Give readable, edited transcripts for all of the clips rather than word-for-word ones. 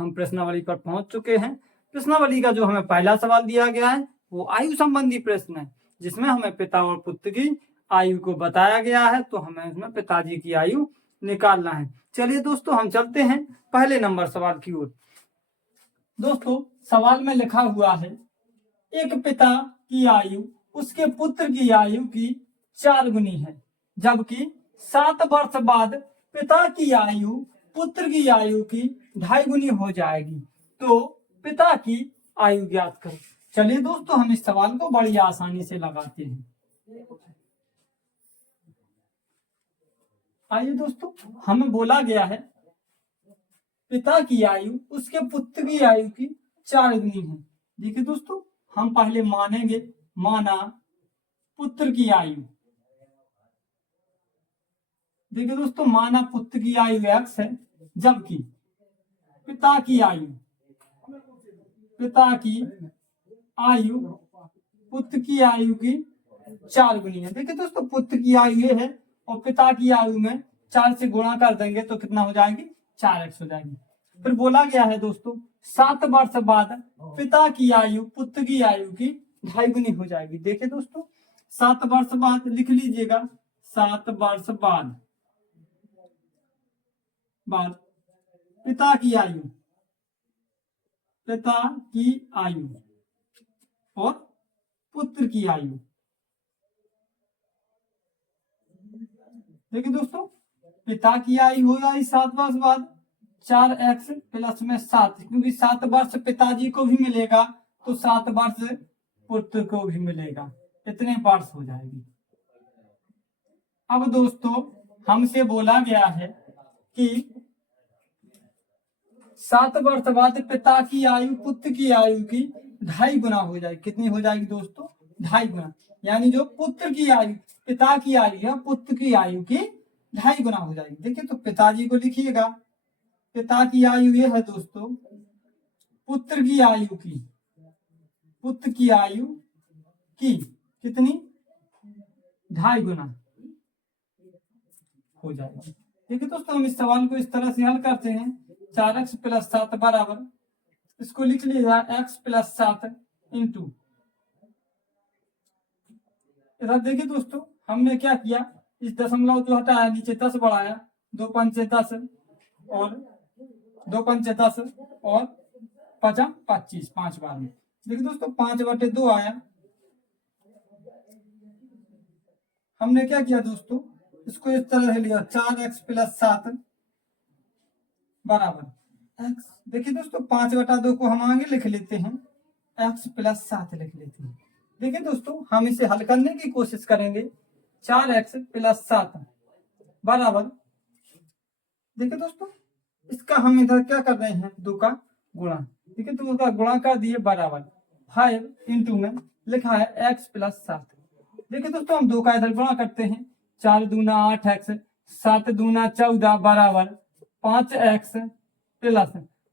हम प्रश्नावली पर पहुंच चुके हैं। प्रश्नावली का जो हमें पहला सवाल दिया गया है वो आयु संबंधी प्रश्न है, जिसमें हमें पिता और पुत्र की आयु को बताया गया है, तो हमें इसमें पिताजी की आयु निकालना है। चलिए दोस्तों हम चलते हैं पहले नंबर सवाल की ओर। दोस्तों सवाल में लिखा हुआ है, एक पिता की आयु उसके पुत्र की आयु की 4 गुनी है, जबकि 7 वर्ष बाद पिता की आयु पुत्र की आयु की 2.5 गुनी हो जाएगी, तो पिता की आयु ज्ञात करो। चलिए दोस्तों हम इस सवाल को बड़ी आसानी से लगाते हैं। आइए दोस्तों, हमें बोला गया है पिता की आयु उसके पुत्र की आयु की 4 गुनी है। देखिए दोस्तों, हम पहले मानेंगे, माना पुत्र की आयु। देखिए दोस्तों, माना पुत्र की आयु x है, जबकि पिता की आयु पुत्र की आयु की 4 गुनी है। देखिए दोस्तों, पुत्र की आयु ये है और पिता की आयु में 4 से गुणा कर देंगे तो कितना हो जाएगी, 4x हो जाएगी। फिर बोला गया है दोस्तों 7 वर्ष बाद पिता की आयु पुत्र की आयु की 2.5 गुनी हो जाएगी। देखिए दोस्तों, 7 वर्ष बाद लिख लीजिएगा, 7 वर्ष बाद पिता की आयु और पुत्र की आयु। देखिए दोस्तों, पिता की आयु हो जाएगी 7 वर्ष बाद 4x प्लस में 7, क्योंकि 7 वर्ष पिताजी को भी मिलेगा तो 7 वर्ष पुत्र को भी मिलेगा, इतने वर्ष हो जाएगी। अब दोस्तों हमसे बोला गया है कि 7 वर्ष बाद पिता की आयु पुत्र की आयु की 2.5 गुना हो जाएगी। कितनी हो जाएगी दोस्तों, 2.5 गुना, यानी जो पुत्र की आयु पिता की आयु है पुत्र की आयु की 2.5 गुना हो जाएगी। देखिए तो पिताजी को लिखिएगा, पिता की आयु ये है दोस्तों, पुत्र की आयु की कितनी, 2.5 गुना हो जाएगी। देखिए दोस्तों, हम इस सवाल को इस तरह से हल करते हैं, 4x प्लस 7 बराबर, इसको लिख लीजिएगा x प्लस 7 इंटू, इधर देखिए दोस्तों हमने क्या किया, इस दशमलव जो हटाया नीचे 10 बढ़ाया, 2 पंचे 10 और 2 पंचे 10 और 5 25, 5 बार में। देखिए दोस्तों 5/2 आया। हमने क्या किया दोस्तों, इसको इस तरह से लिया, 4x प्लस 7 बराबर x। देखिए दोस्तों 5/2 को हम आगे लिख लेते हैं, x प्लस 7 लिख लेते हैं। देखिए दोस्तों हम इसे हल करने की कोशिश करेंगे, 4x प्लस 7 बराबर, देखिए दोस्तों इसका हम इधर क्या कर रहे हैं, 2 का गुणा। देखिए तो उसका गुणा कर दिए, बराबर 5 इंटू में लिखा है x प्लस 7। देखिए दोस्तों हम 2 का इधर गुणा करते हैं, 4 दूना 8x, 7 दूना 14 बराबर 5x प्लस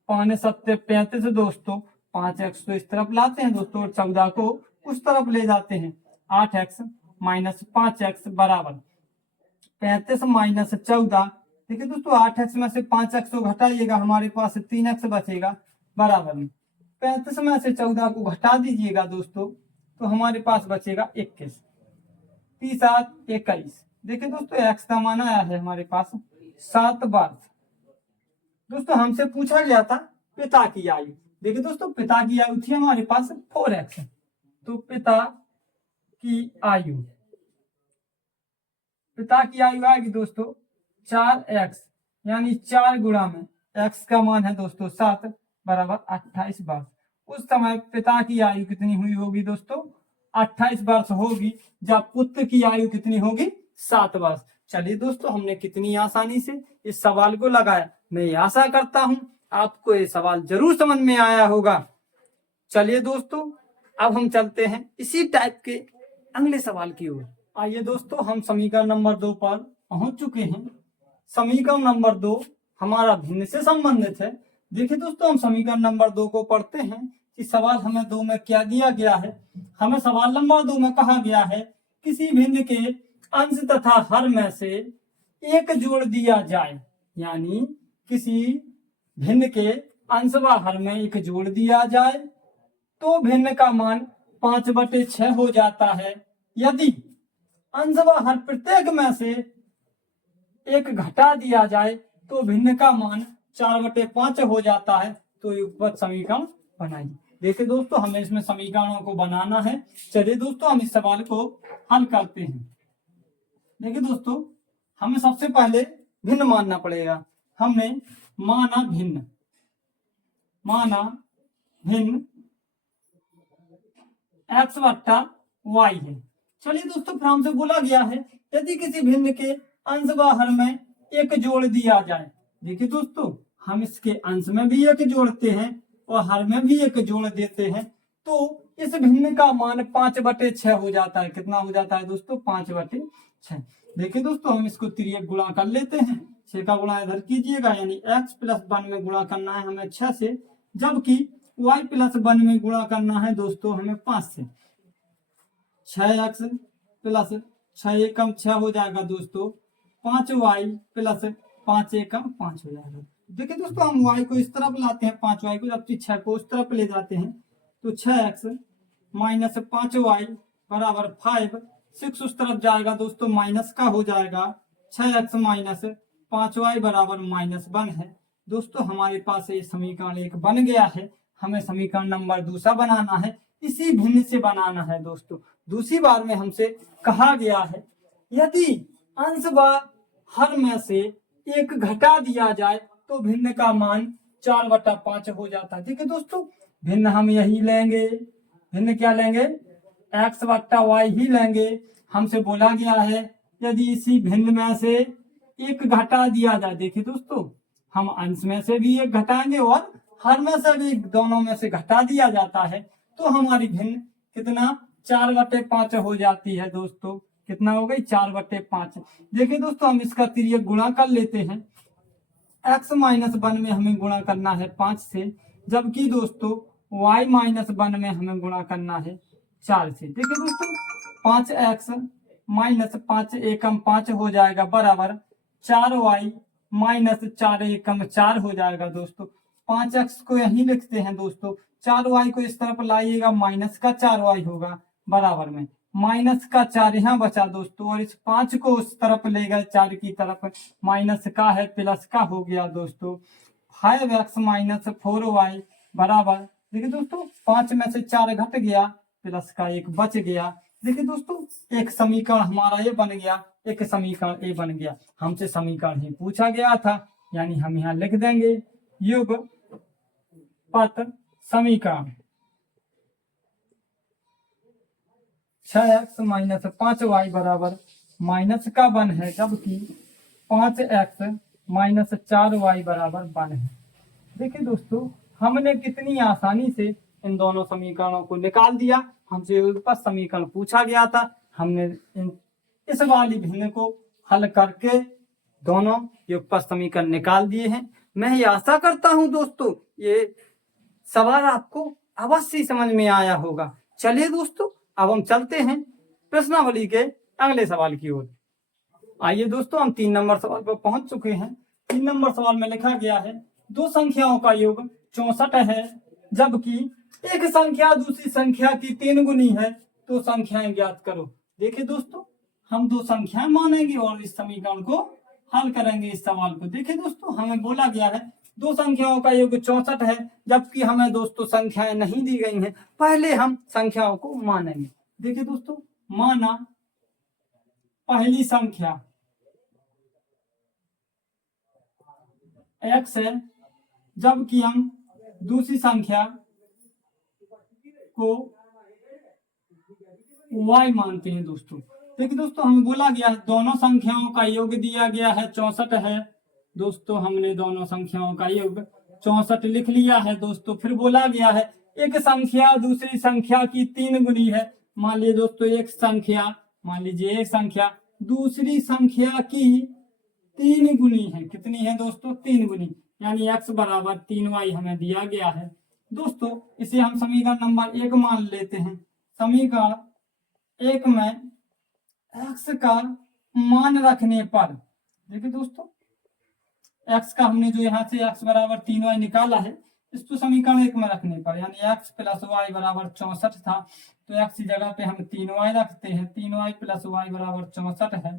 5 7 35 दोस्तों, 5x तो इस तरफ लाते हैं दोस्तों और 14 को उस तरफ ले जाते हैं, 8x माइनस 5x बराबर 35 माइनस 14। देखिए दोस्तों 8x में से 5x को घटाइएगा, हमारे पास 3x बचेगा, बराबर में 35 में से 14 को घटा दीजिएगा दोस्तों, तो हमारे पास बचेगा 21, 3×7 21। देखिए दोस्तों x का मान आया है हमारे पास 7 वर्ष। दोस्तों हमसे पूछा गया था पिता की आयु। देखिए दोस्तों पिता की आयु थी हमारे पास 4x, तो पिता की आयु आएगी दोस्तों 4x, यानी 4 गुणा में x का मान है दोस्तों 7 बराबर 28 वर्ष। उस समय पिता की आयु कितनी हुई होगी दोस्तों, 28 वर्ष होगी, जब पुत्र की आयु कितनी होगी, 7 वर्ष। चलिए दोस्तों हमने कितनी आसानी से इस सवाल को लगाया। मैं आशा करता हूं आपको ये सवाल जरूर समझ में आया होगा। चलिए दोस्तों अब हम चलते हैं इसी टाइप के अगले सवाल की ओर। आइए दोस्तों हम समीकरण नंबर 2 पर पहुंच चुके हैं। समीकरण नंबर 2 हमारा भिन्न से संबंधित है। देखिए दोस्तों हम समीकरण नंबर 2 को पढ़ते हैं कि सवाल हमें 2 में क्या दिया गया है। हमें सवाल नंबर 2 में कहा गया है किसी भिन्न के अंश तथा हर में से एक जोड़ दिया जाए, यानी किसी भिन्न के अंश व हर में एक जोड़ दिया जाए तो भिन्न का मान 5/6 हो जाता है। यदि अंश व हर प्रत्येक में से एक घटा दिया जाए तो भिन्न का मान 4/5 हो जाता है। तो युगपत समीकरण बनाइए। देखिए दोस्तों, हमें इसमें समीकरणों को बनाना है। चलिए दोस्तों, हम इस सवाल को हल करते हैं। देखिए दोस्तों, हमें सबसे पहले भिन्न मानना पड़ेगा। हमने माना भिन्न x बट्टा y है। चलिए दोस्तों, फिर हमसे बोला गया है यदि किसी भिन्न के अंश व हर में एक जोड़ दिया जाए। देखिए दोस्तों, हम इसके अंश में भी एक जोड़ते हैं और हर में भी एक जोड़ देते हैं तो इस भिन्न का मान 5/6 हो जाता है। कितना हो जाता है दोस्तों? 5/6। देखिए दोस्तों, हम इसको तिर्यक गुणा कर लेते हैं। 6 का गुणा इधर कीजिएगा, यानी x + 1 में गुणा करना है हमें 6 से, जबकि y + 1 में गुणा करना है दोस्तों हमें 5 से। 6x + 6 एकम 6 हो जाएगा दोस्तों, 5y + 5 एकम 5 हो जाएगा। देखिए दोस्तों, हम y को इस तरफ लाते हैं, 5y को, जबकि 6 को उस तरफ ले जाते हैं तो 6x - 5y बराबर 5। 6 उस तरफ जाएगा दोस्तों, माइनस का हो जाएगा। 6x - 5y बराबर -1 है। दोस्तों, हमारे पास ये समीकरण 1 बन गया है। हमें समीकरण नंबर दूसरा बनाना है, इसी भिन्न से बनाना है। दोस्तों, दूसरी बार में हमसे कहा गया है यदि अंश व हर में से एक घटा दिया जाए तो भिन्न का मान 4/5 हो जाता है। ठीक है दोस्तों, भिन्न हम यही लेंगे। भिन्न क्या लेंगे? x बट्टा y ही लेंगे। हमसे बोला गया है यदि इसी भिन्न में से एक घटा दिया जाए। देखिए दोस्तों, हम अंश में से भी एक घटाएंगे और हर में से भी, दोनों में से घटा दिया जाता है तो हमारी भिन्न कितना? 4/5 हो जाती है। दोस्तों, कितना हो गई? 4/5। देखिए दोस्तों, हम इसका तिर्यक गुणा कर लेते हैं। x - 1 में हमें गुणा करना है 5 से, जबकि दोस्तों y - 1 में हमें गुणा करना है 4 से। देखिए दोस्तों, 5x - 5 एकम 5 हो जाएगा बराबर 4y - 4 एकम 4 हो जाएगा। दोस्तों, 5x को यहीं लिखते हैं दोस्तों, 4y को इस तरफ लाइएगा, माइनस का 4y होगा बराबर में माइनस का 4 यहाँ बचा दोस्तों, और इस 5 को उस तरफ ले गए 4 की तरफ, माइनस का है प्लस का हो गया दोस्तों। 5x - 4y बराबर, देखिए दोस्तों, 5 में से 4 घट गया, प्लस का 1 बच गया। देखिए दोस्तों, एक समीकरण हमारा ये बन गया, एक समीकरण ये बन गया। हमसे समीकरण ही पूछा गया था, यानी हम यहाँ लिख देंगे युगपत समीकरण 6x - 5y बराबर माइनस का 1 है, जबकि 5x - 4y बराबर 1 है। देखिए दोस्तों, हमने कितनी आसानी से इन दोनों समीकरणों को निकाल दिया। हमसे युगपत समीकरण पूछा गया था, हमने इस वाली भिन्न को हल करके दोनों युगपत समीकरण निकाल दिए हैं। मैं ये आशा करता हूं दोस्तों ये सवाल आपको अवश्य समझ में आया होगा। चलिए दोस्तों, अब हम चलते हैं प्रश्नावली के अगले सवाल की ओर। आइए दोस्तों, हम 3 नंबर सवाल पर पहुंच चुके हैं। 3 नंबर सवाल में लिखा गया है दो संख्याओं का योग 64 है, जबकि एक संख्या दूसरी संख्या की 3 गुनी है, तो संख्याएं ज्ञात करो। देखिए दोस्तों, हम दो संख्याएं मानेंगे और इस समीकरण को हल करेंगे इस सवाल को। देखिए दोस्तों, हमें बोला गया है दो संख्याओं का योग 64 है, जबकि हमें दोस्तों संख्याएं नहीं दी गई हैं। पहले हम संख्याओं को मानेंगे। देखिए दोस्तों, माना पहली संख्या x है, जबकि हम दूसरी संख्या को y मानते हैं। दोस्तों, देखिए दोस्तों, हमें बोला गया है दोनों संख्याओं का योग दिया गया है 64 है। दोस्तों, हमने दोनों संख्याओं का योग 64 लिख लिया है। दोस्तों, फिर बोला गया है एक संख्या दूसरी संख्या की 3 गुनी है। मान लीजिए दोस्तों, एक संख्या दूसरी संख्या की 3 गुनी है। कितनी है दोस्तों? 3 गुनी, यानी x बराबर 3y हमें दिया गया है। दोस्तों, इसे हम समीकरण नंबर 1 मान लेते हैं। समीकरण 1 में x का मान रखने पर, देखिए दोस्तों, x का हमने जो यहाँ से x बराबर 3y निकाला है, इसको समीकरण 1 में रखने पर, यानी x प्लस वाई बराबर 64 था, तो x की जगह पे हम 3y रखते हैं। 3y प्लस वाई बराबर 64 है,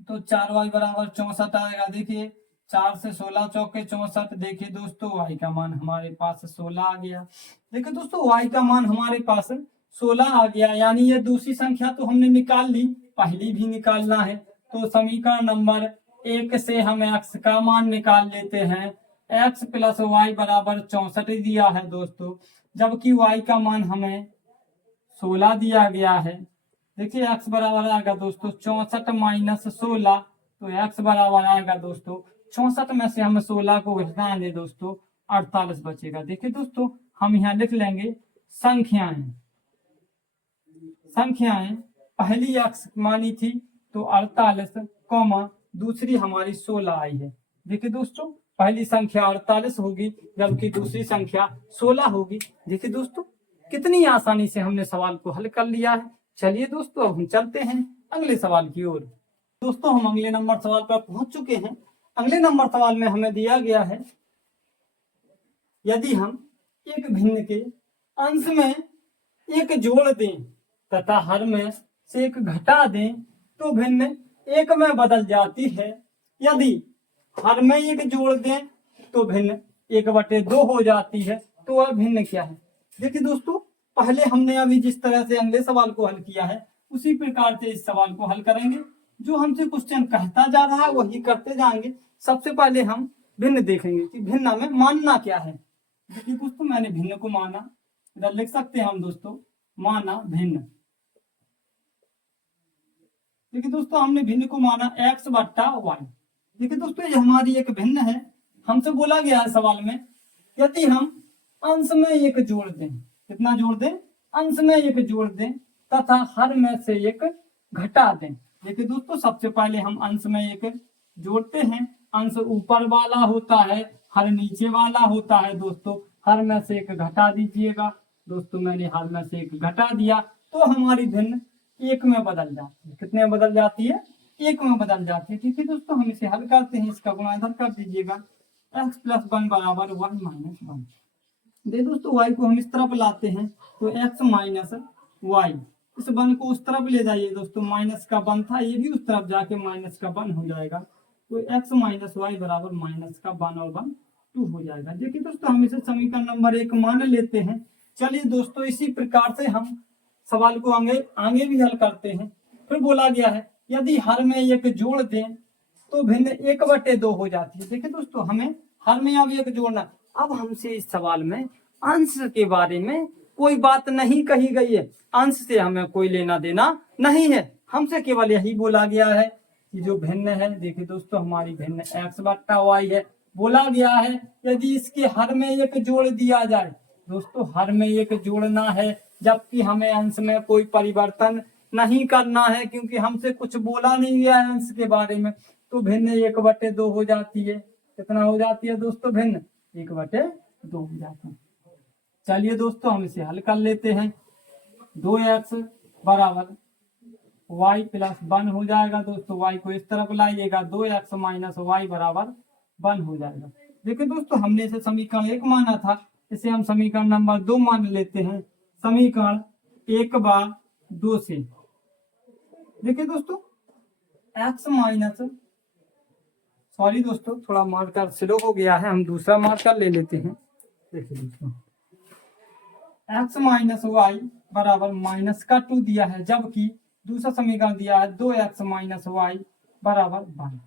तो 4y बराबर 64 आएगा। देखिए 4 से 16 चौके 64। देखिए दोस्तों y का मान हमारे पास 16 आ गया। देखिए दोस्तों y का मान हमारे पास 16 आ गया, यानी ये दूसरी संख्या तो हमने निकाल ली, पहली भी निकालना है। तो समीकरण नंबर 1 से हम x का मान निकाल लेते हैं। x प्लस वाई बराबर 64 दिया है दोस्तों, जबकि y का मान हमें 16 दिया गया है। देखिए x बराबर आएगा दोस्तों 64 माइनस 16, तो x बराबर आएगा दोस्तों 64 में से हम 16 को घटाएंगे दोस्तों 48 बचेगा। देखिए दोस्तों हम यहाँ लिख लेंगे संख्याएं। संख्याएं पहली x मानी थी तो 48 कॉमा दूसरी हमारी 16 आई है। देखिए दोस्तों पहली संख्या 48 होगी, जबकि दूसरी संख्या 16 होगी। देखिए दोस्तों कितनी आसानी से हमने सवाल को हल कर लिया है। चलिए दोस्तों अब हम चलते हैं अगले सवाल की ओर। दोस्तों हम अगले नंबर सवाल पर पहुंच चुके हैं। अगले नंबर सवाल में हमें दिया गया है, यदि हम एक भिन्न के अंश में एक जोड़ दें तथा हर में से एक घटा दें तो भिन्न एक में बदल जाती है। यदि हर में एक जोड़ दें तो भिन्न 1/2 हो जाती है, तो वह भिन्न क्या है। देखिए दोस्तों पहले हमने अभी जिस तरह से अगले सवाल को हल किया है उसी प्रकार से इस सवाल को हल करेंगे। जो हमसे क्वेश्चन कहता जा रहा है वही करते जाएंगे। सबसे पहले हम भिन्न देखेंगे कि भिन्न में मानना क्या है। देखिए दोस्तों मैंने भिन्न को माना, इधर लिख सकते हैं हम दोस्तों माना भिन्न। देखिए दोस्तों हमने भिन्न को माना x बट्टा वाई। देखिए दोस्तों ये हमारी एक भिन्न है। हमसे बोला गया है सवाल में यदि हम अंश में एक जोड़ दें, कितना जोड़ दें, अंश में एक जोड़ दें तथा हर में से एक घटा दें। देखिए दोस्तों सबसे पहले हम अंश में एक जोड़ते हैं। अंश ऊपर वाला होता है, हर नीचे वाला होता है। दोस्तों हर में से एक घटा दीजिएगा। दोस्तों मैंने हर में से एक घटा दिया तो हमारी भिन्न एक में बदल जाती है। कितने में बदल जाती है, एक में बदल जाती है। ठीक है दोस्तों हम इसे हल करते हैं। इसका गुणा इधर कर दीजिएगा, x प्लस 1 बराबर y माइनस 1। देखिए दोस्तों y को हम इस तरफ लाते हैं तो x माइनस वाई, इस 1 को उस तरफ ले जाइए दोस्तों, माइनस का 1 था ये भी उस तरफ जाके माइनस का 1 हो जाएगा। तो x माइनस वाई बराबर माइनस का 1 और 1 2 हो जाएगा। देखिए दोस्तों हम इसे समीकरण नंबर 1 मान लेते हैं। चलिए दोस्तों इसी प्रकार से हम सवाल को आगे भी हल करते हैं। फिर बोला गया है यदि हर में एक जोड़ दें तो भिन्न 1/2 हो जाती है। देखिए दोस्तों हमें हर में अब एक जोड़ना। अब हमसे इस सवाल में अंश के बारे में कोई बात नहीं कही गई है, अंश से हमें कोई लेना देना नहीं है। हमसे केवल यही बोला गया है कि जो भिन्न है, देखिए दोस्तों हमारी भिन्न x बट्टा वाई है। बोला गया है यदि इसके हर में एक जोड़ दिया जाए, दोस्तों हर में एक जोड़ना है, जबकि हमें अंश में कोई परिवर्तन नहीं करना है क्योंकि हमसे कुछ बोला नहीं गया है अंश के बारे में। तो भिन्न 1/2 हो जाती है। कितना हो जाती है दोस्तों, भिन्न 1/2 हो जाती है। चलिए दोस्तों हम इसे हल कर लेते हैं। 2x बराबर y प्लस 1 हो जाएगा। दोस्तों y को इस तरफ लाइएगा, 2x माइनस वाई बराबर 1 हो जाएगा। देखिए दोस्तों हमने इसे समीकरण 1 माना था, इसे हम समीकरण नंबर 2 मान लेते हैं। समीकरण 1/2 से देखिए दोस्तों x माइनस, सॉरी दोस्तों थोड़ा मार्कर स्लो हो गया है, हम दूसरा मार्कर ले लेते हैं। देखिए दोस्तों x माइनस वाई बराबर माइनस का 2 दिया है, जबकि दूसरा समीकरण दिया है 2x माइनस वाई बराबर 1।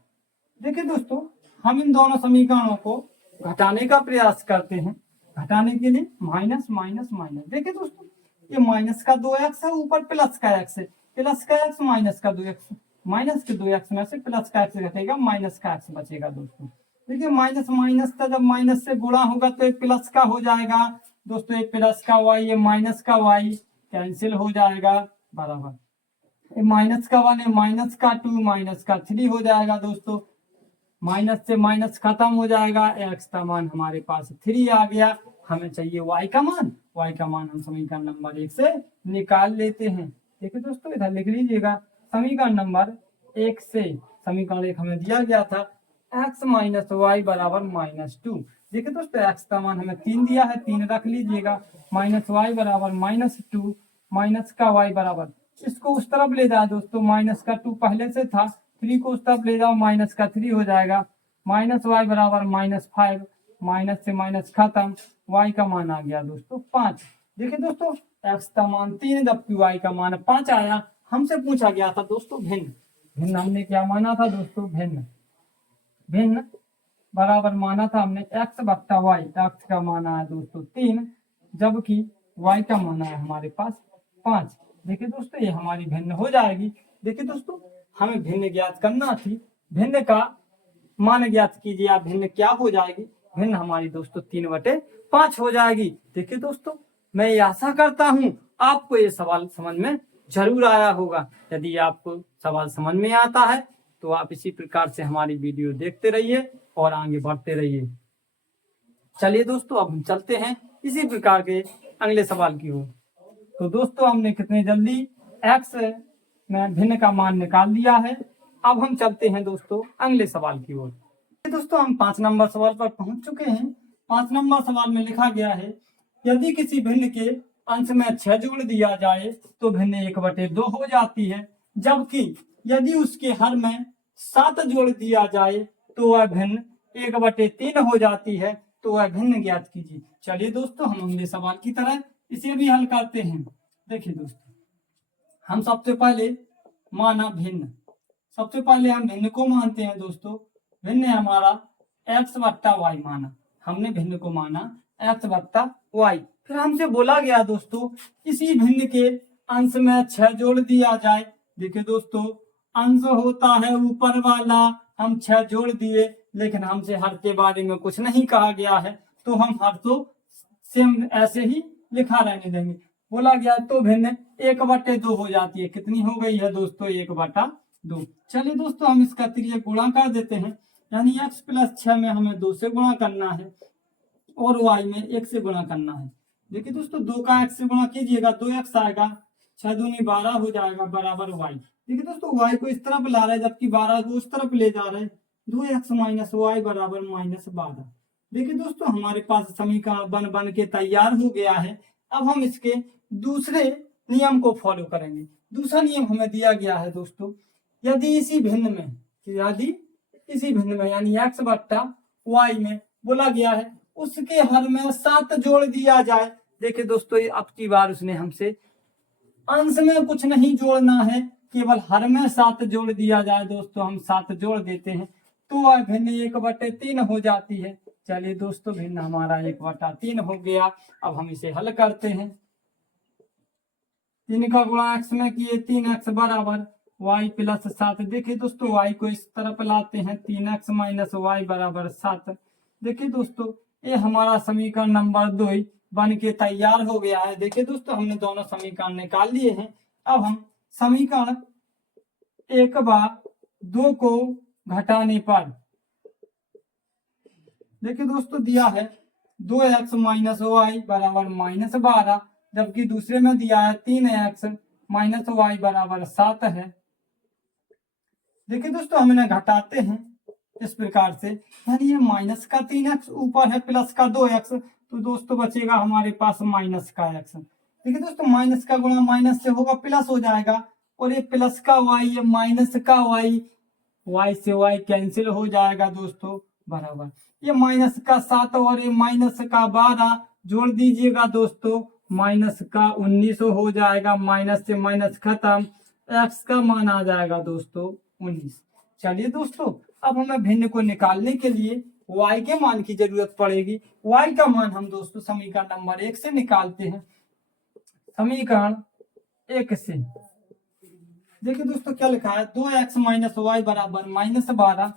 देखिए दोस्तों हम इन दोनों समीकरणों को घटाने का प्रयास करते हैं। घटाने के लिए माइनस माइनस माइनस। देखिए दोस्तों ये माइनस का 2x है, ऊपर प्लस का x है, प्लस का x माइनस का 2x, माइनस के 2x में से प्लस का x घटेगा, माइनस का x बचेगा। दोस्तों देखिए माइनस माइनस का जब माइनस से गुणा होगा तो एक प्लस का हो जाएगा। दोस्तों एक प्लस का y, ये माइनस का y कैंसिल हो जाएगा, बराबर माइनस का 1 है, माइनस का 2, माइनस का 3 हो जाएगा। दोस्तों माइनस से माइनस खत्म हो जाएगा, x का मान हमारे पास 3 आ गया। हमें चाहिए y का मान, y का मान हम समीकरण नंबर 1 से निकाल लेते हैं। देखिए दोस्तों इधर लिख लीजिएगा समीकरण नंबर 1 से, समीकरण 1 हमें दिया गया था x माइनस वाई बराबर -2। देखिए दोस्तों एक्स का मान हमें 3 दिया है, 3 रख लीजिएगा। माइनस वाई बराबर -2 माइनस का वाई बराबर, इसको उस तरफ ले जाए दोस्तों, माइनस का 2 पहले से था, 3 को उस तरफ ले जाओ, माइनस का 3 हो जाएगा। माइनस वाई बराबर -5, माइनस से माइनस खत्म, वाई का मान आ गया दोस्तों 5। देखिए दोस्तों एक्स का मान 3 जबकि वाई का मान 5 आया। हमसे पूछा गया था दोस्तों भिन्न, भिन्न हमने क्या माना था दोस्तों, भिन्न, भिन्न बराबर माना था हमने एक्स बट्टा वाई। एक्स का मान आया दोस्तों 3 जबकि वाई का मान आया हमारे पास 5। देखिए दोस्तों ये हमारी भिन्न हो जाएगी। देखिए दोस्तों हमें भिन्न ज्ञात करना थी, भिन्न का मान ज्ञात कीजिए आप, भिन्न क्या हो जाएगी, भिन्न हमारी दोस्तों 3/5 हो जाएगी। देखिए दोस्तों मैं ये आशा करता हूँ आपको ये सवाल समझ में जरूर आया होगा। यदि आपको सवाल समझ में आता है तो आप इसी प्रकार से हमारी वीडियो देखते रहिए और आगे बढ़ते रहिए। चलिए दोस्तों अब हम चलते हैं इसी प्रकार के अगले सवाल की ओर। तो दोस्तों हमने कितने जल्दी एक्स में भिन्न का मान निकाल दिया है। अब हम चलते हैं दोस्तों अगले सवाल की ओर। दोस्तों हम 5 नंबर सवाल पर पहुंच चुके हैं। 5 नंबर सवाल में लिखा गया है यदि किसी भिन्न के अंश में 6 जोड़ दिया जाए तो भिन्न 1/2 हो जाती है, जबकि यदि उसके हर में 7 जोड़ दिया जाए तो वह भिन्न 1/3 हो जाती है। तो वह भिन्न ज्ञात कीजिए। चलिए दोस्तों हम अगले सवाल की तरह इसे भी हल करते हैं। देखिए दोस्तों हम सबसे पहले माना भिन्न, सबसे पहले हम भिन्न को मानते हैं दोस्तों। भिन्न है हमारा एक्स बट्टा वाई माना, हमने भिन्न को माना एक्स बट्टा वाई। फिर हमसे बोला गया दोस्तों इसी भिन्न के अंश में 6 जोड़ दिया जाए। देखिए दोस्तों अंश होता है ऊपर वाला, हम 6 जोड़ दिए, लेकिन हमसे हर के बारे में कुछ नहीं कहा गया है, तो हम हर तो सेम ऐसे ही लिखा रहने देंगे। बोला गया तो भिन्न 1/2 हो जाती है। कितनी हो गई है दोस्तों, 1/2। चलिए दोस्तों हम इसका तिर्यक गुणा कर देते हैं, यानी x + 6 में हमें 2 से गुणा करना है और y में 1 से गुणा करना है। देखिए दोस्तों 2 का x से गुणा कीजिएगा, 2x आएगा, 6 दूनी 12 हो जाएगा बराबर y। देखिए दोस्तों y को इस तरफ ला रहे हैं जबकि 12 को उस तरफ ले जा रहे हैं, 2x - y बराबर -12। देखिए दोस्तों हमारे पास समीकरण बन के तैयार हो गया है। अब हम इसके दूसरे नियम को फॉलो करेंगे। दूसरा नियम हमें दिया गया है दोस्तों, यदि इसी भिन्न में, यानी एक्स बट्टा वाई में बोला गया है उसके हर में 7 जोड़ दिया जाए। देखिए दोस्तों अब की बार उसने हमसे अंश में कुछ नहीं जोड़ना है, केवल हर में 7 जोड़ दिया जाए। दोस्तों हम 7 जोड़ देते हैं तो वह भिन्न 1/3 हो जाती है। चलिए दोस्तों भिन्न हमारा 1/3 हो गया। अब हम इसे हल करते हैं। 3 का गुणा x में किए, 3x बराबर y + 7। देखिए दोस्तों y को इस तरफ लाते हैं, 3x - y बराबर 7। देखिए दोस्तों ये हमारा समीकरण नंबर 2 बन के तैयार हो गया है। देखिए दोस्तों हमने दोनों समीकरण निकाल लिए हैं। अब हम समीकरण 1/2 को घटाने पर, देखिए दोस्तों दिया है 2x - y बराबर -12, जबकि दूसरे में दिया है 3x - y बराबर 7 है। देखिए दोस्तों हम इन्हें घटाते हैं इस प्रकार से, यानी ये माइनस का 3x ऊपर है प्लस का 2x, तो दोस्तों बचेगा हमारे पास माइनस का x। देखिए दोस्तों माइनस का गुणा माइनस से होगा प्लस हो जाएगा, और ये प्लस का y, ये माइनस का y से y कैंसिल हो जाएगा दोस्तों बराबर, ये माइनस का 7 और ये माइनस का 12 जोड़ दीजिएगा दोस्तों, माइनस का 19 हो जाएगा। माइनस से माइनस खत्म, x का मान आ जाएगा दोस्तों 19। चलिए दोस्तों अब हमें भिन्न को निकालने के लिए y के मान की जरूरत पड़ेगी। y का मान हम दोस्तों समीकरण नंबर 1 से निकालते हैं। समीकरण 1 से देखिए दोस्तों क्या लिखा है, 2x - y बराबर -12,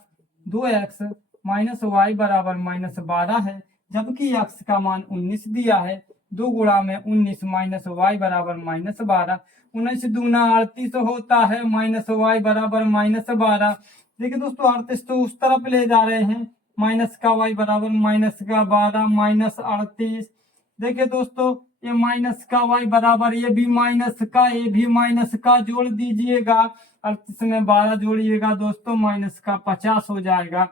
2x - y बराबर -12 है, जबकि x का मान 19 दिया है। 2 गुणा में 19 - y बराबर -12, 19 दूना 38 होता है, -y बराबर -12। देखिए दोस्तों 38 तो उस तरफ ले जा रहे हैं, माइनस का y बराबर -12 - 38। देखिए दोस्तों ये माइनस का y बराबर, ये भी माइनस का, ये भी माइनस का, जोड़ दीजिएगा, 38 में 12 जोड़िएगा दोस्तों, माइनस का 50 हो जाएगा।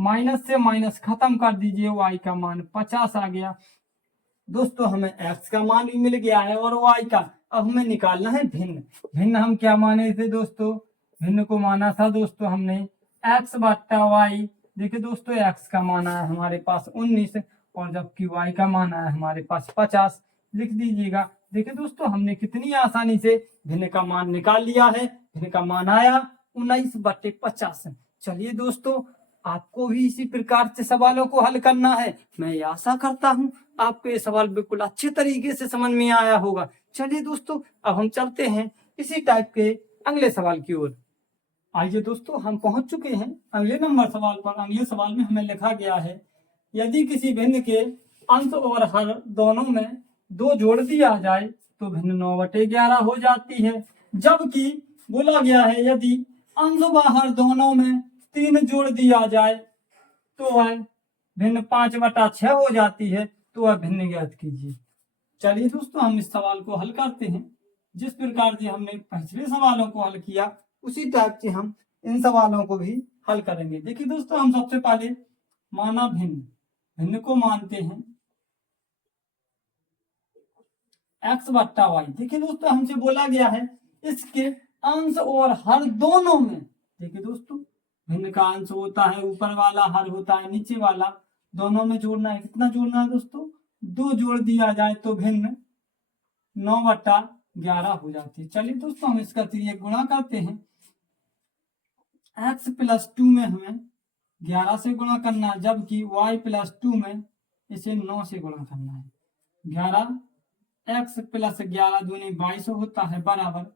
माइनस से माइनस खत्म कर दीजिए, y का मान 50 आ गया। दोस्तों हमें x का मान भी मिल गया है और y का। अब हमें निकालना है भिन्न। भिन्न हम क्या माने थे दोस्तों? भिन्न को माना था दोस्तों हमने x बट्टा y। देखिए दोस्तों x का मान आया हमारे पास 19 और जबकि y का मान आया हमारे पास 50। लिख दीजिएगा। देखिए दोस्तों हमने कितनी आसानी से भिन्न का मान निकाल लिया है। भिन्न का मान आया 19/50। चलिए दोस्तों आपको भी इसी प्रकार से सवालों को हल करना है। मैं ये आशा करता हूँ आपको ये सवाल बिल्कुल अच्छे तरीके से समझ में आया होगा। चलिए दोस्तों अब हम चलते हैं इसी टाइप के अगले सवाल की ओर। आइए दोस्तों हम पहुंच चुके हैं अगले नंबर सवाल पर। अगले सवाल में हमें लिखा गया है, यदि किसी भिन्न के अंश और हर दोनों में 2 जोड़ दिया जाए तो भिन्न 9/11 हो जाती है। जबकि बोला गया है यदि अंश व हर दोनों में 3 जोड़ दिया जाए तो वह भिन्न 5/6 हो जाती है। तो वह भिन्न ज्ञात कीजिए। चलिए दोस्तों हम इस सवाल को हल करते हैं। जिस प्रकार से हमने पिछले सवालों को हल किया उसी टाइप से हम इन सवालों को भी हल करेंगे। देखिए दोस्तों हम सबसे पहले माना भिन्न, भिन्न को मानते हैं x बट्टा y। देखिए दोस्तों हमसे बोला गया है इसके अंश और हर दोनों में। देखिए दोस्तों भिन्न का अंश होता है ऊपर वाला, हर होता है नीचे वाला, दोनों में जोड़ना है। कितना जोड़ना है दोस्तों? 2 जोड़ दिया जाए तो भिन्न 9/11 हो जाती है। चलिए दोस्तों हम इसका तिर्यक गुणा करते हैं। x + 2 में हमें 11 से गुणा करना है, जबकि y + 2 में इसे 9 से गुणा करना है। 11x + 11 दूनी 22 होता है बराबर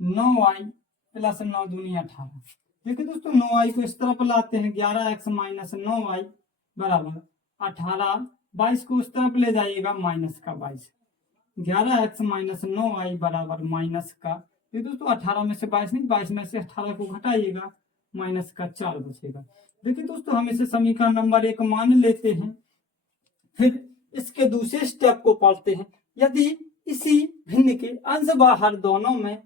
9y + 9 दूनी 18। देखिए दोस्तों 9y को इस तरफ लाते हैं, 11x - 9y बराबर 18। 22 को उस तरफ ले जाइएगा माइनस का 22। 11x - 9y बराबर माइनस का, ये दोस्तों 18 में से 22 नहीं, 22 में से 18 को घटाइएगा, माइनस का 4 बचेगा। देखिए दोस्तों हम इसे समीकरण नंबर 1 मान लेते हैं। फिर इसके दूसरे स्टेप को पढ़ते हैं। यदि इसी भिन्न के अंश व हर दोनों में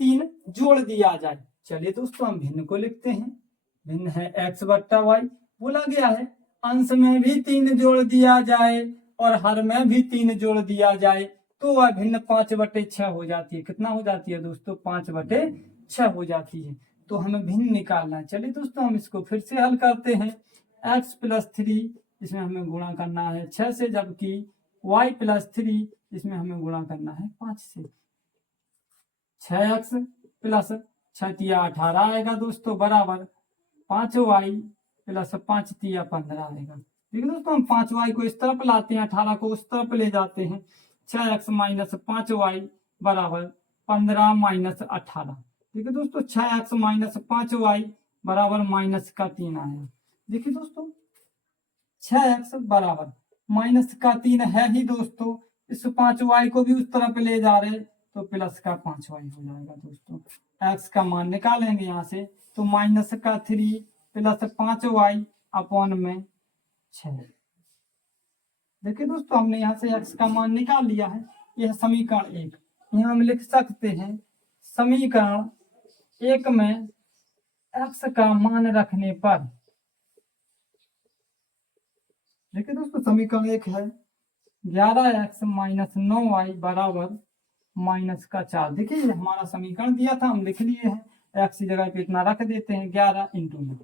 3 जोड़ दिया जाए। चलिए दोस्तों हम भिन्न को लिखते हैं। भिन्न है x बट्टा y। बोला गया है अंश में भी 3 जोड़ दिया जाए और हर में भी 3 जोड़ दिया जाए तो वह भिन्न 5/6 हो जाती है। कितना हो जाती है दोस्तों? 5/6 हो जाती है। तो हमें भिन्न निकालना है। चलिए दोस्तों हम इसको फिर से हल करते हैं। x + 3 इसमें हमें गुणा करना है 6 से, जबकि y + 3 इसमें हमें गुणा करना है 5 से। 6x + 6 × 18 आएगा दोस्तों बराबर 5y + 5 × 15 आएगा। देखिए दोस्तों हम 5y को इस तरफ लाते हैं, 18 को उस तरफ ले जाते हैं। 6x - 5y बराबर 15 - 18। देखिए दोस्तों 6x - 5y बराबर -3 आया। देखिए दोस्तों 6x बराबर -3 है ही दोस्तों। इस 5y को भी उस तरफ ले जा रहे तो +5y हो जाएगा दोस्तों। x का मान निकालेंगे यहाँ से तो -3 + 5y अपॉन में 6। देखिए दोस्तों हमने यहाँ से x का मान निकाल लिया है। यह समीकरण 1। यहाँ हम लिख सकते हैं समीकरण 1 में x का मान रखने पर। देखिए दोस्तों समीकरण 1 है 11x - 9y बराबर -4। देखिए ये हमारा समीकरण दिया था, हम लिख लिए हैं। x की जगह पे इतना रख देते हैं 11 ×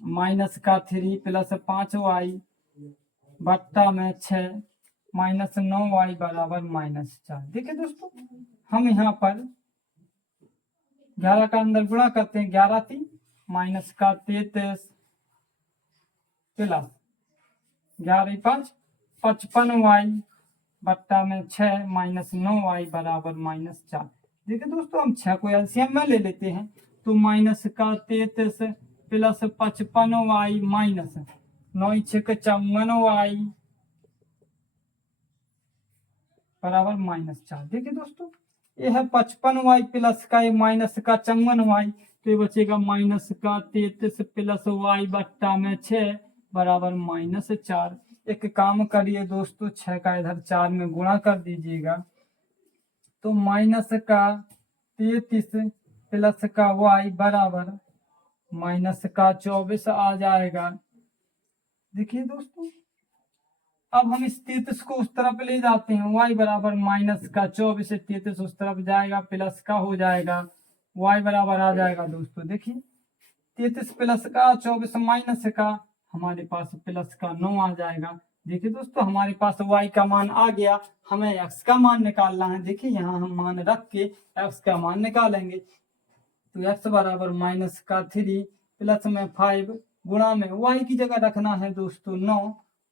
-3 + 5y बट्टा में 6 -9y बराबर -4। देखिए दोस्तों हम यहाँ पर 11 का अंदर गुणा करते हैं, 11 3 -33 प्लस 11 5 55y बट्टा में 6 -9y बराबर -4। देखिए दोस्तों हम 6 को एलसीएम में ले लेते हैं तो -33 प्लस 55y माइनस 9 × 6 = 54y बराबर -4। देखिए दोस्तों ये है 55y प्लस का माइनस का 54y, तो ये बचेगा -33 प्लस y बट्टा में 6 बराबर -4। एक काम करिए दोस्तों 6 का इधर 4 में गुणा कर दीजिएगा तो -33 प्लस का y बराबर माइनस का 24 आ जाएगा। देखिए दोस्तों, अब हम इस 33 को उस तरफ ले जाते हैं, y बराबर माइनस का 24 33 उस तरफ जाएगा, प्लस का हो जाएगा, y बराबर आ जाएगा दोस्तों। देखिए 33 प्लस का 24 माइनस का, हमारे पास प्लस का 9 आ जाएगा। देखिए दोस्तों, हमारे पास y का मान आ गया, हमें x का मान निकालना है। देखिए यहाँ हम मान रख के x का मान निकालेंगे, तो x बराबर माइनस का 3 प्लस में 5 गुणा में y की जगह रखना है दोस्तों 9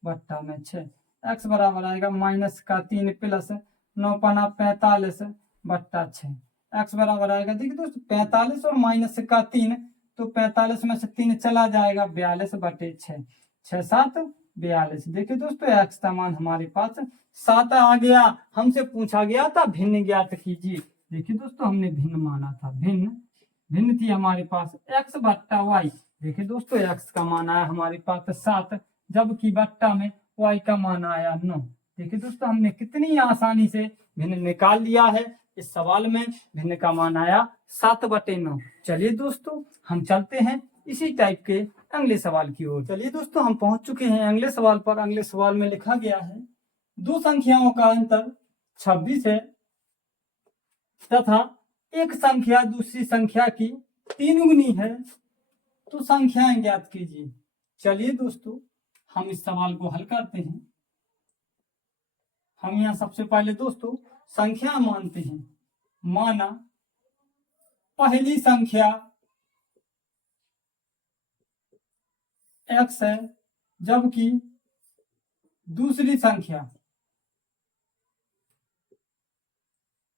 बट्टा में 6, x बराबर आएगा माइनस का 3 प्लस 9 पना 45 बट्टा 6, x बराबर आएगा। देखिए दोस्तों 45 और माइनस का 3, तो 45 में से 3 चला जाएगा 42 बटे 6, 6 7 42। देखिए दोस्तों x का मान हमारे पास 7 आ गया। हमसे पूछा गया था भिन्न ज्ञात कीजिए। देखिए दोस्तों, हमने भिन्न माना था, भिन्न थी हमारे पास x बट्टा y। देखिए दोस्तों, x का मान आया हमारे पास 7, जबकि बट्टा में y का मान आया 9। देखिए दोस्तों, हमने कितनी आसानी से भिन्न निकाल लिया है। इस सवाल में भिन्न का मान आया 7 बटे 9। चलिए दोस्तों, हम चलते हैं इसी टाइप के अगले सवाल की ओर। चलिए दोस्तों, हम पहुंच चुके हैं अगले सवाल पर। अगले सवाल में लिखा गया है, दो संख्याओं का अंतर 26 है तथा एक संख्या दूसरी संख्या की 3 गुनी है, तो संख्याएं ज्ञात कीजिए। चलिए दोस्तों, हम इस सवाल को हल करते हैं। हम यहाँ सबसे पहले दोस्तों संख्या मानते हैं। माना पहली संख्या x है, जबकि दूसरी संख्या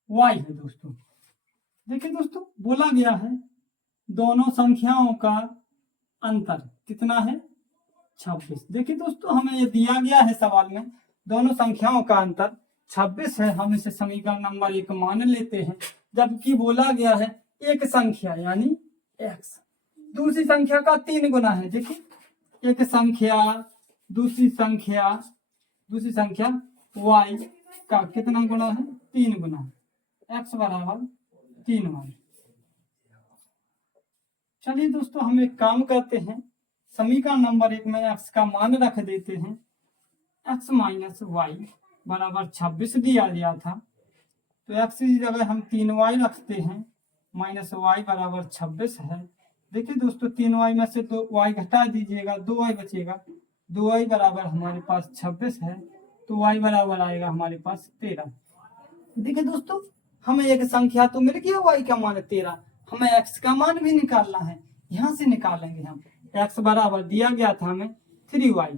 y है दोस्तों। देखिए दोस्तों, बोला गया है दोनों संख्याओं का अंतर कितना है, 26। देखिए दोस्तों, हमें ये दिया गया है सवाल में, दोनों संख्याओं का अंतर 26 है। हम इसे समीकरण नंबर 1 मान लेते हैं। जबकि बोला गया है एक संख्या यानी x दूसरी संख्या का 3 गुना है। देखिए एक संख्या दूसरी संख्या y का कितना गुना है, 3 गुना, x बराबर 3 y। चलिए दोस्तों, हम एक काम करते हैं, समीकरण नंबर 1 में x का मान रख देते हैं। x माइनस वाई बराबर 26 दिया गया था, तो x की जगह हम 3y रखते हैं, माइनस वाई बराबर 26 है। देखिए दोस्तों, 3y में से 2y घटा दीजिएगा, 2y बचेगा, 2y बराबर हमारे पास 26 है, तो y बराबर आएगा हमारे पास 13। देखिए दोस्तों, हमें एक संख्या तो मिल गया y का मान 13, हमें x का मान भी निकालना है। यहाँ से निकालेंगे हम। x बराबर दिया गया था हमें 3y,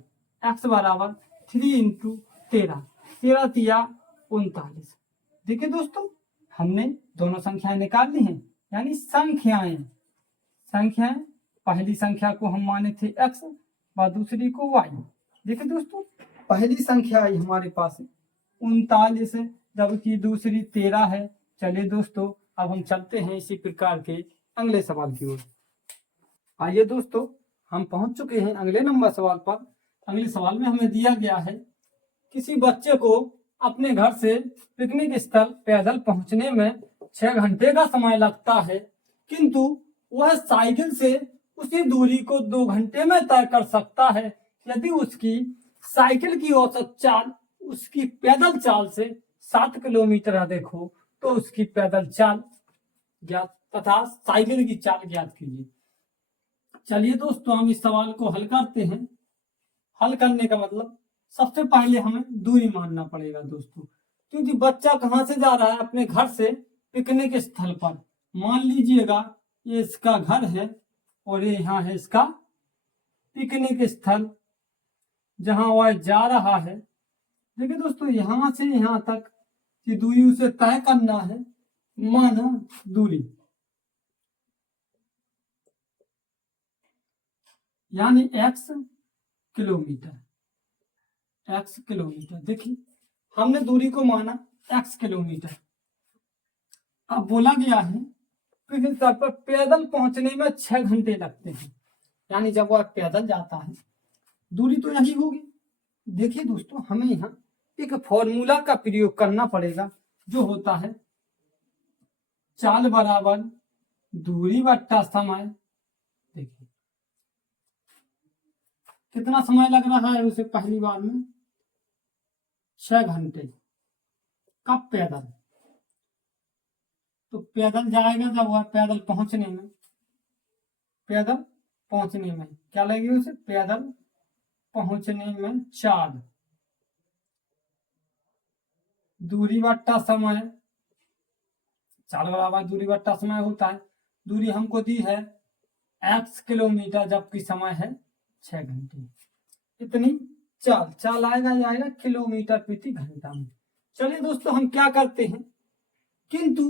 x बराबर 3 इंटू 13, 13 तिया 39। देखिए दोस्तों, हमने दोनों संख्याएं निकाल ली हैं, यानी संख्याएं पहली संख्या को हम माने थे x व दूसरी को y। देखिए दोस्तों, पहली संख्या आई हमारे पास 39, जबकि दूसरी 13 है। चलिए दोस्तों, अब हम चलते हैं इसी प्रकार के अगले सवाल की ओर। आइए दोस्तों, हम पहुंच चुके हैं अगले नंबर सवाल पर। अगले सवाल में हमें दिया गया है, किसी बच्चे को अपने घर से पिकनिक स्थल पैदल पहुंचने में 6 घंटे का समय लगता है, किंतु वह साइकिल से उसी दूरी को 2 घंटे में तय कर सकता है यदि उसकी साइकिल की औसत चाल उसकी पैदल चाल से 7 किलोमीटर अधिक हो, तो उसकी पैदल चाल ज्ञात तथा साइकिल की चाल ज्ञात कीजिए। चलिए दोस्तों, हम इस सवाल को हल करते हैं। हल करने का मतलब, सबसे पहले हमें दूरी मानना पड़ेगा दोस्तों, क्योंकि बच्चा कहाँ से जा रहा है, अपने घर से पिकनिक स्थल पर। मान लीजिएगा ये इसका घर है और ये यहाँ है इसका पिकनिक स्थल जहां वह जा रहा है। देखिए दोस्तों, यहां से यहां तक की दूरी उसे तय करना है, माना दूरी यानी x किलोमीटर। देखिए, हमने दूरी को माना x किलोमीटर। अब बोला गया है पिकनिक स्थल पर पैदल पहुंचने में 6 घंटे लगते हैं, यानी जब वह पैदल जाता है दूरी तो यही होगी। देखिए दोस्तों, हमें यहाँ एक फॉर्मूला का प्रयोग करना पड़ेगा, जो होता है चाल बराबर दूरी बट्टा समय देखिए कितना समय लग रहा है उसे पहली बार में, 6 घंटे। कब? पैदल। तो पैदल जाएगा जब वह पैदल पहुंचने में, क्या लगेगी उसे? पैदल पहुंचने में 4, दूरी बट्टा समय, 4 बराबर दूरी बट्टा समय होता है। दूरी हमको दी है x किलोमीटर, जबकि समय है 6 घंटे। इतनी चाल आएगा किलोमीटर प्रति घंटा में। चलिए दोस्तों हम क्या करते हैं, किंतु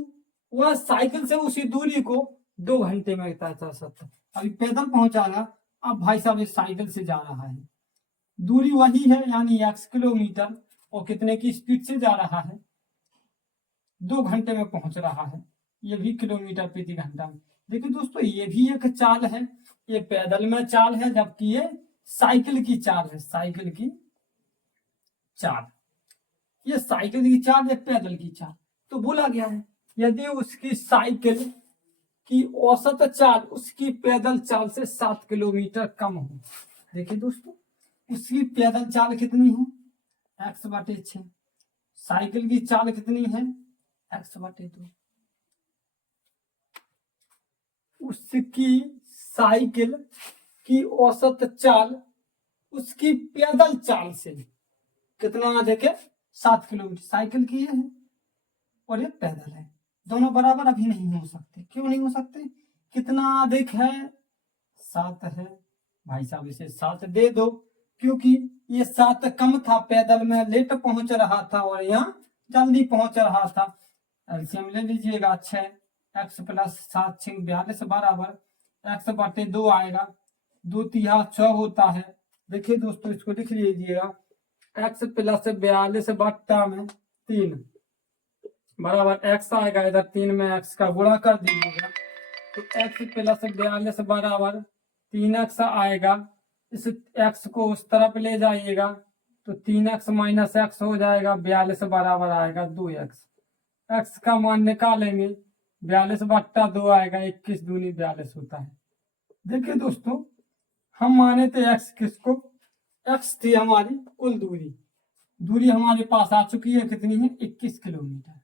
वह साइकिल से उसी दूरी को 2 घंटे में तय कर सकता है। अभी पैदल पहुंचागा, अब भाई साहब इस साइकिल से जा रहा है, दूरी वही है यानी x किलोमीटर, और कितने की स्पीड से जा रहा है? 2 घंटे में पहुंच रहा है। ये भी किलोमीटर प्रति घंटा में। देखिए दोस्तों ये भी एक चाल है, ये पैदल में चाल है, जबकि ये साइकिल की चाल है। साइकिल की चाल, ये साइकिल की चाल या पैदल की चाल। तो बोला गया है यदि उसकी साइकिल की औसत चाल उसकी पैदल चाल से 7 किलोमीटर कम हो। देखिए दोस्तों उसकी पैदल चाल कितनी है? x/6। साइकिल की चाल कितनी है? x/2। उसकी साइकिल की औसत चाल उसकी पैदल चाल से कितना अधिक है? 7 किलोमीटर। साइकिल की ये है और ये पैदल है, दोनों बराबर अभी नहीं हो सकते। क्यों नहीं हो सकते? कितना अधिक है? 7 है। भाई साहब इसे 7 दे दो, क्योंकि ये 7 कम था, पैदल में लेट पहुंच रहा था और यहाँ जल्दी पहुंच रहा था। एलसीएम ले लीजिएगा, 6 x + 7 6 42 बराबर x/2 आएगा। 2 तिहा 6 होता है। देखिए दोस्तों इसको लिख लीजिएगा, x + 42 बट्टा में 3 बराबर x आएगा। इधर 3 में x का गुणा कर दीजिएगा, तो x + 42 बराबर 3x आएगा। इस x को उस तरफ ले जाइएगा तो 3x - x हो जाएगा। 42 बराबर आएगा 2x। x का मान निकालेंगे, 42/2 आएगा। 21 दूनी 42 होता है। देखिए दोस्तों हम माने थे x किसको? x थी हमारी कुल दूरी हमारे पास आ चुकी है। कितनी है? 21 किलोमीटर।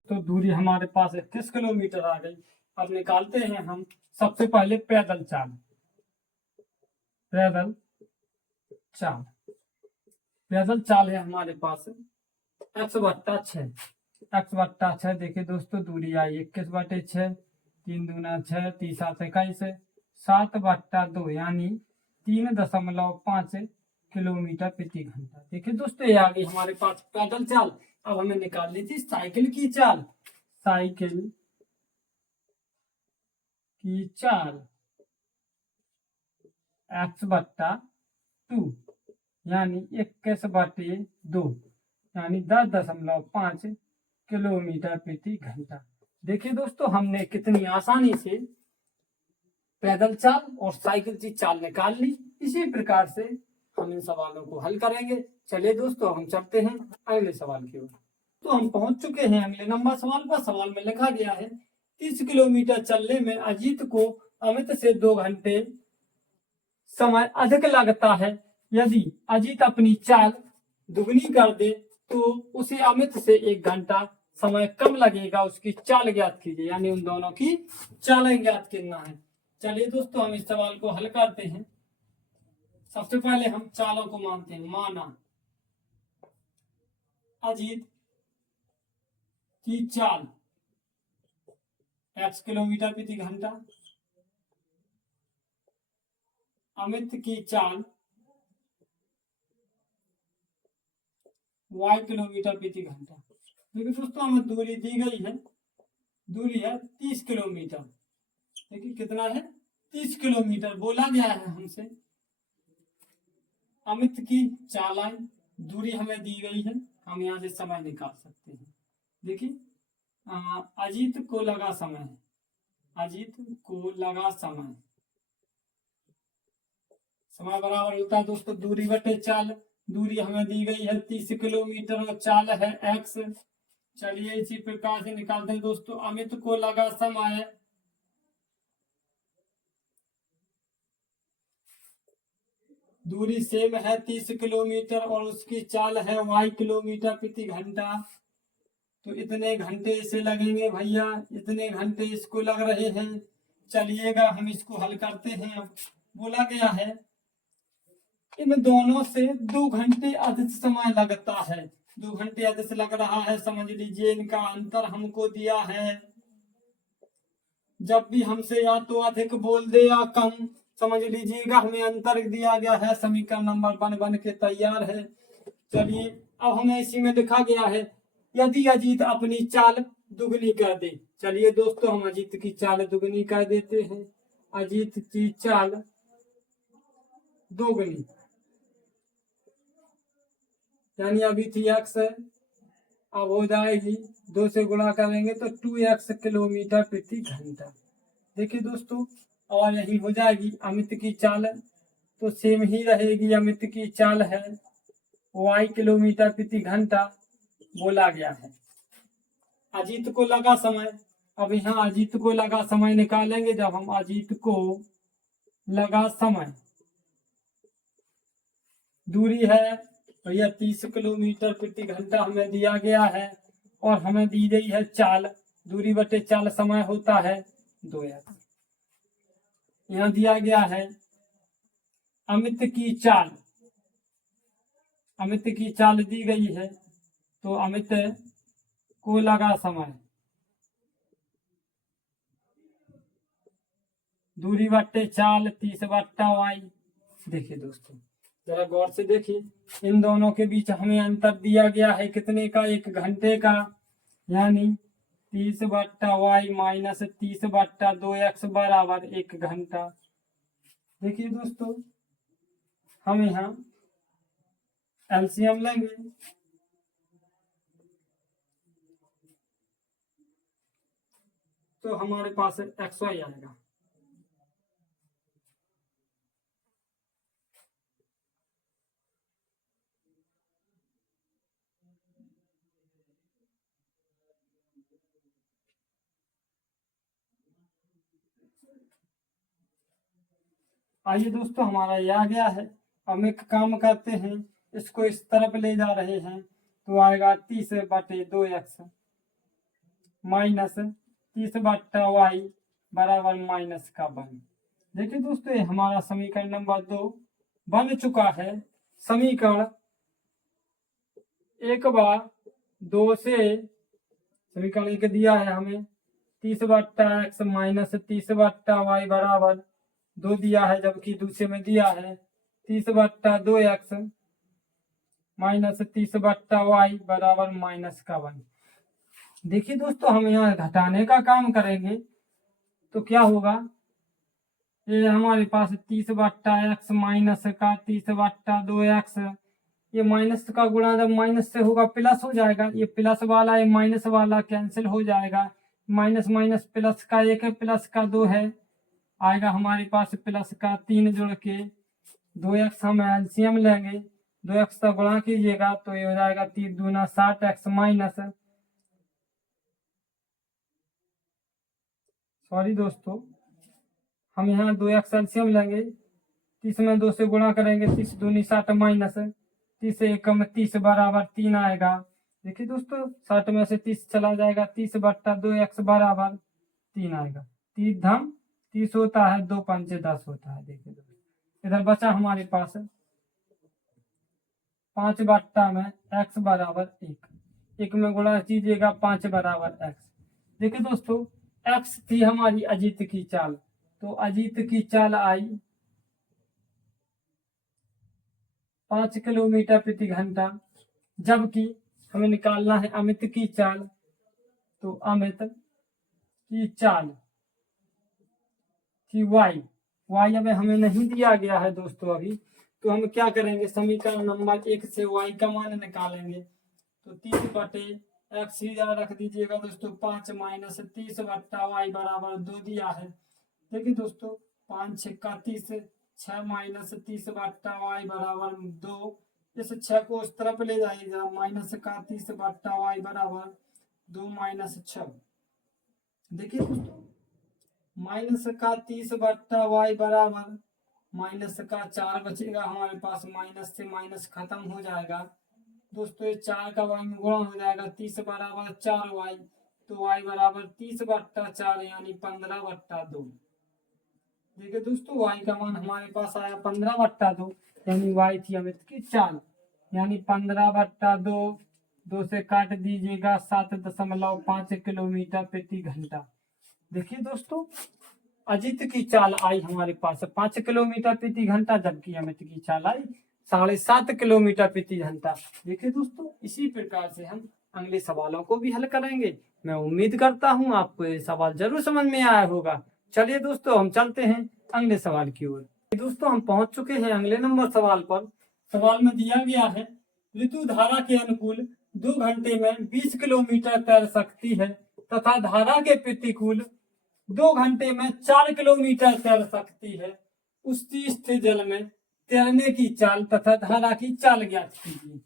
तो दूरी हमारे पास 21 किलोमीटर आ गई। अब निकालते हैं हम सबसे पहले पैदल चाल। पैदल चाल है हमारे पास x/6। x/6 देखिए दोस्तों दूरी आई 21/6, 3 दूना 6, 3 7 21, 7/2 यानी 3.5 किलोमीटर प्रति घंटा। देखिए दोस्तों ये आ गई हमारे पास पैदल चाल। अब हमें निकालनी थी साइकिल की चाल। साइकिल की चाल x/2 यानी 21/2 यानी 10.5 किलोमीटर प्रति घंटा। देखिए दोस्तों हमने कितनी आसानी से पैदल चाल और साइकिल की चाल निकाल ली। इसी प्रकार से हम इन सवालों को हल करेंगे। चलिए दोस्तों हम चलते हैं अगले सवाल की ओर। तो हम पहुंच चुके हैं अगले नंबर सवाल पर। सवाल में लिखा गया है 30 किलोमीटर चलने में अजीत को अमित से 2 घंटे समय अधिक लगता है। यदि अजीत अपनी चाल दुगनी कर दे तो उसे अमित से 1 घंटा समय कम लगेगा। उसकी चाल ज्ञात कीजिए, यानी उन दोनों की चाल ज्ञात करना है। चलिए दोस्तों हम इस सवाल को हल करते हैं। सबसे पहले हम चालों को मानते हैं। माना अजीत की चाल x किलोमीटर प्रति घंटा, अमित की चाल y किलोमीटर प्रति घंटा। देखिए दोस्तों हमें दूरी दी गई है, दूरी है 30 किलोमीटर। देखिए कितना है? 30 किलोमीटर बोला गया है हमसे। अमित की चाल आई, दूरी हमें दी गई है, हम यहाँ से समय निकाल सकते हैं। देखिए अजीत को लगा समय, अजीत को लगा समय, समय बराबर होता है दोस्तों दूरी बटे चाल। दूरी हमें दी गई है 30 किलोमीटर और चाल है x। चलिए इसी प्रकार से निकालते हैं दोस्तों। अमित को लगा समय दूरी सेम है 30 किलोमीटर और उसकी चाल है y किलोमीटर प्रति घंटा। तो इतने घंटे इसे लगेंगे भैया, इतने घंटे इसको लग रहे हैं। चलिएगा हम इसको हल करते हैं। अब बोला गया है इन दोनों से 2 घंटे अधिक समय लगता है। 2 घंटे अधिक लग रहा है, समझ लीजिए इनका अंतर हमको दिया है। जब भी हमसे या तो अधिक बोल दे या कम, समझ लीजिएगा हमें अंतर दिया गया है। समीकरण नंबर 1 बन के तैयार है। चलिए अब हमें इसी में लिखा गया है यदि अजीत अपनी चाल दुगनी कर दे। चलिए दोस्तों हम अजीत की चाल दुगनी कर देते हैं। अजीत की चाल दोगुनी, यानी अभी थी x है, अब हो जाएगी 2 से गुणा करेंगे तो 2x किलोमीटर प्रति घंटा। देखिए दोस्तों और यही हो जाएगी अमित की चाल तो सेम ही रहेगी। अमित की चाल है y किलोमीटर प्रति घंटा बोला गया है। अजीत को लगा समय, अब यहाँ अजीत को लगा समय निकालेंगे। जब हम अजीत को लगा समय, दूरी है भैया 30 किलोमीटर प्रति घंटा हमें दिया गया है और हमें दी गई है चाल, दूरी बटे चाल समय होता है 2x। यहाँ दिया गया है अमित की चाल, अमित की चाल दी गई है तो अमित को लगा समय, दूरी बट्टे चाल 30 बट्टा y। देखिए दोस्तों जरा गौर से देखिए इन दोनों के बीच हमें अंतर दिया गया है कितने का, 1 घंटे का, यानी 30 बट्टा y माइनस 30 बट्टा 2x बराबर 1 घंटा। देखिए दोस्तों हम यहाँ एलसीएम लेंगे तो हमारे पास xy आएगा। आइए दोस्तों हमारा ये आ गया है। हम एक काम करते हैं, इसको इस तरफ ले जा रहे हैं तो आएगा 30 बटे 2x माइनस 30 बट्टा y बराबर माइनस का 1। देखिए दोस्तों ये हमारा समीकरण नंबर 2 बन चुका है। समीकरण एक बार 2 से समीकरण 1 दिया है हमें 30 बट्टा x माइनस 30 बट्टा y बराबर 2 दिया है, जबकि दूसरे में दिया है 30 बट्टा 2x माइनस 30 बट्टा y बराबर माइनस का 1। देखिए दोस्तों हम यहाँ घटाने का काम करेंगे तो क्या होगा, ये हमारे पास 30 बट्टा x माइनस का 30 बट्टा 2x, ये माइनस का गुणा जब माइनस से होगा प्लस हो जाएगा, ये प्लस वाला ये माइनस वाला कैंसिल हो जाएगा, माइनस माइनस प्लस का 1 है प्लस का 2 है, आएगा हमारे पास प्लस का 3 जोड़ के 2x हम एलसीएम लेंगे, 2x का गुणा कीजिएगा तो ये हो जाएगा 3 दूना 60x माइनस, सॉरी दोस्तों हम यहाँ 2x एलसीएम लेंगे, 30 में 2 से गुणा करेंगे 30 दूनी 60 माइनस 30 से 1 में 30 बराबर 3 आएगा। देखिए दोस्तों 60 में से 30 चला जाएगा, 30 बट्टा 2x बराबर 3 आएगा। 30 धम 30 होता है, 2 पंचे 10 होता है। देखिए दोस्तों इधर बचा हमारे पास 5 बट्टा में x बराबर 1 में गुणा कीजिएगा 5 बराबर x। देखिए दोस्तों x थी हमारी अजीत की चाल, तो अजीत की चाल आई 5 किलोमीटर प्रति घंटा, जबकि हमें निकालना है अमित की चाल, तो अमित की चाल थी y अब हमें नहीं दिया गया है दोस्तों अभी, तो हम क्या करेंगे समीकरण नंबर 1 से y का मान निकालेंगे। तो 30 बटे x सीधा रख दीजिएगा दोस्तों, 5 माइनस 30 बट्टा y बराबर 2 दिया है। देखिए दोस्तों 5 6 का 30, 6 माइनस 30 बट्टा y बराबर 2, इस 6 को उस तरफ ले जाइएगा, माइनस का 30 बट्टा y बराबर 2 माइनस 6। देखिए दोस्तों माइनस का 30 बट्टा y बराबर माइनस का 4 बचेगा हमारे पास, माइनस से माइनस खत्म हो जाएगा दोस्तों। ये 4 का y में गुणा हो जाएगा, 30 बराबर 4y, तो y बराबर 30/4 यानी 15/2। देखिए दोस्तों y का मान हमारे पास आया 15/2, यानी y थी अमित की चाल, यानी 15/2, 2 से काट दीजिएगा 7.5 किलोमीटर प्रति घंटा। देखिए दोस्तों अजित की चाल आई हमारे पास 5 किलोमीटर प्रति घंटा, जबकि अमित की चाल आई 7.5 किलोमीटर प्रति घंटा। देखिए दोस्तों इसी प्रकार से हम अगले सवालों को भी हल करेंगे। मैं उम्मीद करता हूँ आपको ये सवाल जरूर समझ में आया होगा। चलिए दोस्तों हम चलते हैं अगले सवाल की ओर। दोस्तों हम पहुंच चुके हैं अगले नंबर सवाल पर। सवाल में दिया गया है ऋतु धारा के अनुकूल 2 घंटे में 20 किलोमीटर तैर सकती है तथा धारा के प्रतिकूल 2 घंटे में 4 किलोमीटर तैर सकती है। उसी स्थिर जल में तैरने की चाल तथा धारा की चाल ज्ञात कीजिए।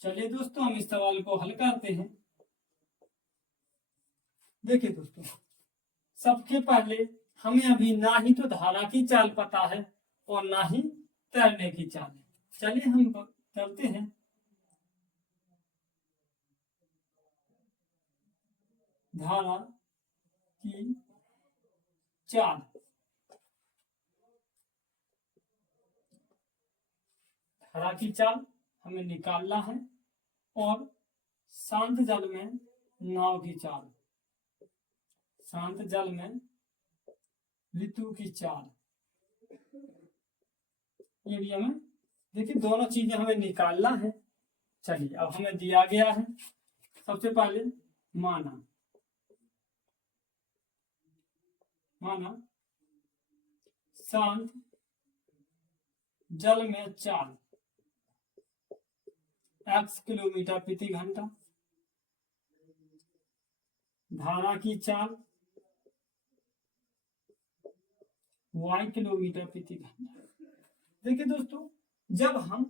चलिए दोस्तों हम इस सवाल को हल करते हैं। देखिए दोस्तों सबसे पहले हमें अभी ना ही तो धारा की चाल पता है और ना ही तैरने की चाल है। चलिए हम करते हैं। धारा की चाल, धारा की चाल हमें निकालना है और शांत जल में नाव की चाल, शांत जल में ऋतु की चाल, ये भी हमें देखिए दोनों चीजें हमें निकालना है। चलिए अब हमें दिया गया है सबसे पहले माना शांत जल में चाल x किलोमीटर प्रति घंटा, धारा की चाल y किलोमीटर प्रति घंटा। देखिए दोस्तों जब हम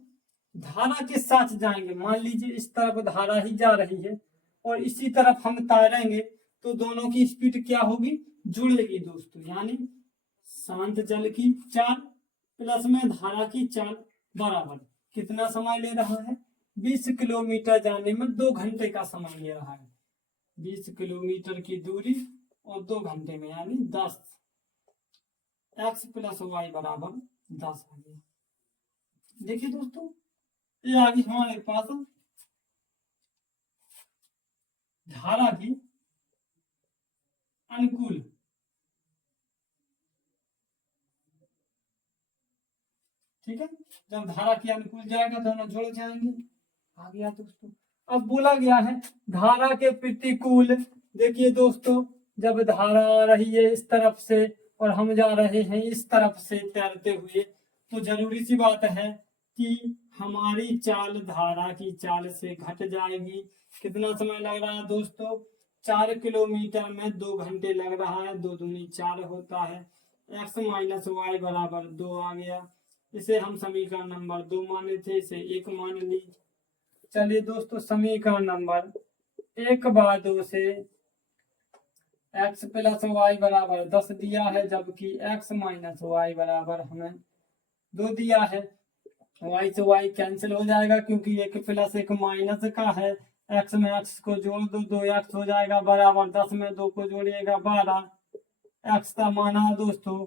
धारा के साथ जाएंगे, मान लीजिए इस तरफ धारा ही जा रही है और इसी तरफ हम तैरेंगे, तो दोनों की स्पीड क्या होगी, जुड़ेगी दोस्तों। यानी शांत जल की चाल प्लस में धारा की चाल बराबर कितना समय ले रहा है, 20 किलोमीटर जाने में 2 घंटे का समय ले रहा है। 20 किलोमीटर की दूरी और 2 घंटे में यानी 10, x + y बराबर 10 आ गया। देखिए दोस्तों ये आगे हमारे पास धारा की अनुकूल, ठीक है, जब धारा के अनुकूल जाएगा दोनों जुड़ जाएंगे। आ गया दोस्तों। अब बोला गया है धारा के प्रतिकूल। देखिए दोस्तों जब धारा आ रही है इस तरफ से और हम जा रहे हैं इस तरफ से तैरते हुए, तो जरूरी सी बात है कि हमारी चाल धारा की चाल से घट जाएगी। कितना समय लग रहा है दोस्तों, 4 किलोमीटर में 2 घंटे लग रहा है, 2 दूनी 4 होता है। x - y बराबर 2 आ गया। इसे हम समीकरण नंबर 2 माने थे, इसे 1 मान ली। चलिए दोस्तों समीकरण नंबर 1/2 से x + y बराबर 10 दिया है, जबकि x - y बराबर हमें 2 दिया है। y से y कैंसिल हो जाएगा क्योंकि 1 + 1 माइनस का है। x में x को जोड़ दो, 2x हो जाएगा बराबर 10 में 2 को जोड़िएगा 12। x का मान है दोस्तों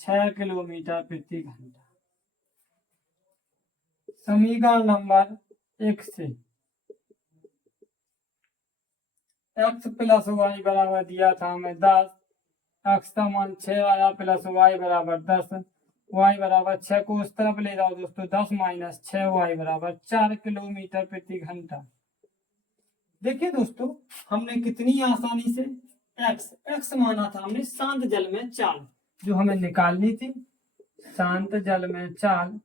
6 किलोमीटर प्रति घंटा। समीकरण नंबर 1 से x + y बराबर दिया था हमें 10, x का मान 6 आया प्लस y बराबर 10, y बराबर 6 को उस तरफ ले जाओ दोस्तों, 10 - 6 y बराबर 4 किलोमीटर प्रति घंटा। देखिए दोस्तों हमने कितनी आसानी से x माना था हमने शांत जल में चाल, जो हमें निकालनी थी शांत जल में चाल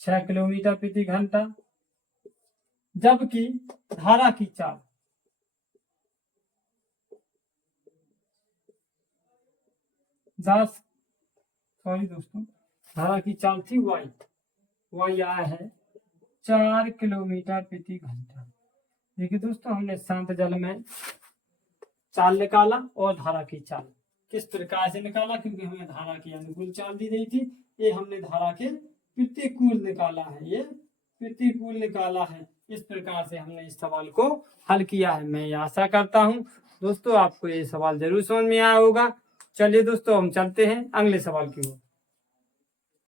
6 किलोमीटर प्रति घंटा, जबकि धारा की चाल दोस्तों धारा की चाल थी y आया है 4 किलोमीटर प्रति घंटा। देखिए दोस्तों हमने शांत जल में चाल निकाला और धारा की चाल किस प्रकार से निकाला, क्योंकि हमें धारा की अनुकूल चाल दी गई थी, ये हमने धारा के प्रतिकूल निकाला है, ये प्रतिकूल निकाला है। इस प्रकार से हमने इस सवाल को हल किया है। मैं आशा करता हूँ दोस्तों आपको ये सवाल जरूर समझ में आया होगा। चलिए दोस्तों हम चलते हैं अगले सवाल की ओर।